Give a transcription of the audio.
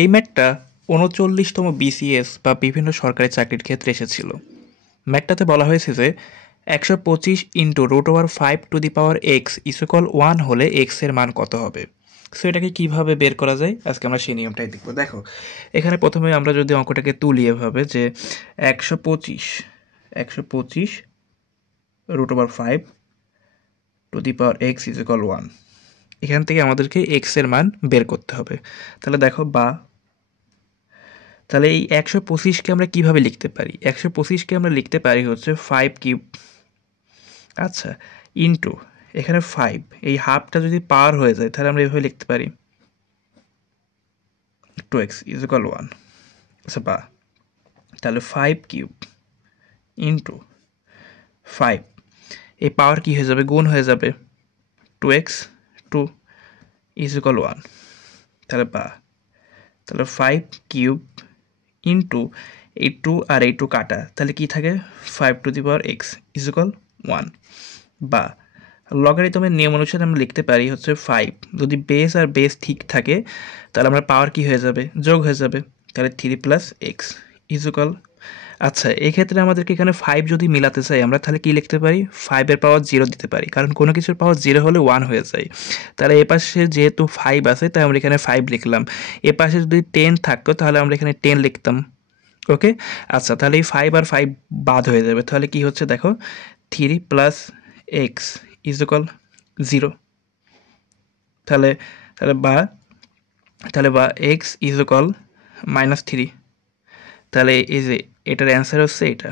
এই ম্যাথটা ৩৯তম বিসিএস বা বিভিন্ন সরকারি চাকরির ক্ষেত্রে এসেছিল। ম্যাথটাতে বলা হয়েছে যে ১২৫ into root over 5 to the power x equal 1 হলে এক্স এর মান কত হবে। সো এটাকে কীভাবে বের করা যায় আজকে আমরা সেই নিয়মটাই দেখব। দেখো এখানে প্রথমে আমরা যদি অঙ্কটাকে তুলি এভাবে যে ১২৫ root over 5 to the power x equal 1, এখান থেকে আমাদেরকে এক্স এর মান বের করতে হবে। তাহলে দেখো তাহলে এই ১২৫কে আমরা কিভাবে লিখতে পারি? ১২৫কে আমরা লিখতে পারি হচ্ছে 5 কিউব, আচ্ছা, ইন্টু এখানে 5, এই হাফটা যদি পাওয়ার হয়ে যায় তাহলে আমরা এভাবে লিখতে পারি 2x ইকুয়াল 1, আচ্ছা, তাহলে 5 কিউব ইন্টু 5, এই পাওয়ার কি হয়ে যাবে? গুণ হয়ে যাবে, 2x 2 ইকুয়াল 1, তাহলে তাহলে 5 কিউব ইন্টু এই 2 আর এই 2 কাটা, তাহলে কি থাকে? 5 to the power x equal 1, বা লগারিদমের নিয়ম অনুসারে আমরা লিখতে পারি হচ্ছে 5, যদি বেস আর বেস ঠিক থাকে তাহলে আমরা পাওয়ার কি হয়ে যাবে? যোগ হয়ে যাবে, তাহলে 3 প্লাস এক্স ইকুয়াল, আচ্ছা, এক্ষেত্রে আমাদেরকে এখানে 5 যদি মিলাতে চাই আমরা তাহলে কি লিখতে পারি? 5 এর পাওয়ার 0 দিতে পারি, কারণ কোনো কিছুর পাওয়ার 0 হলে 1 হয়ে যায়। তাহলে এ পাশে যেহেতু 5 আছে তাই আমরা এখানে 5 লিখলাম, এ পাশে যদি 10 থাকতো তাহলে আমরা এখানে 10 লিখতাম। ওকে, আচ্ছা, তাহলে এই 5 আর 5 বাদ হয়ে যাবে, তাহলে কি হচ্ছে দেখো, 3 প্লাস এক্স ইকুয়াল 0, তাহলে তাহলে বা তাহলে বা এক্স ইকুয়াল -3, তাহলে এই যে এটার অ্যান্সার হচ্ছে এটা।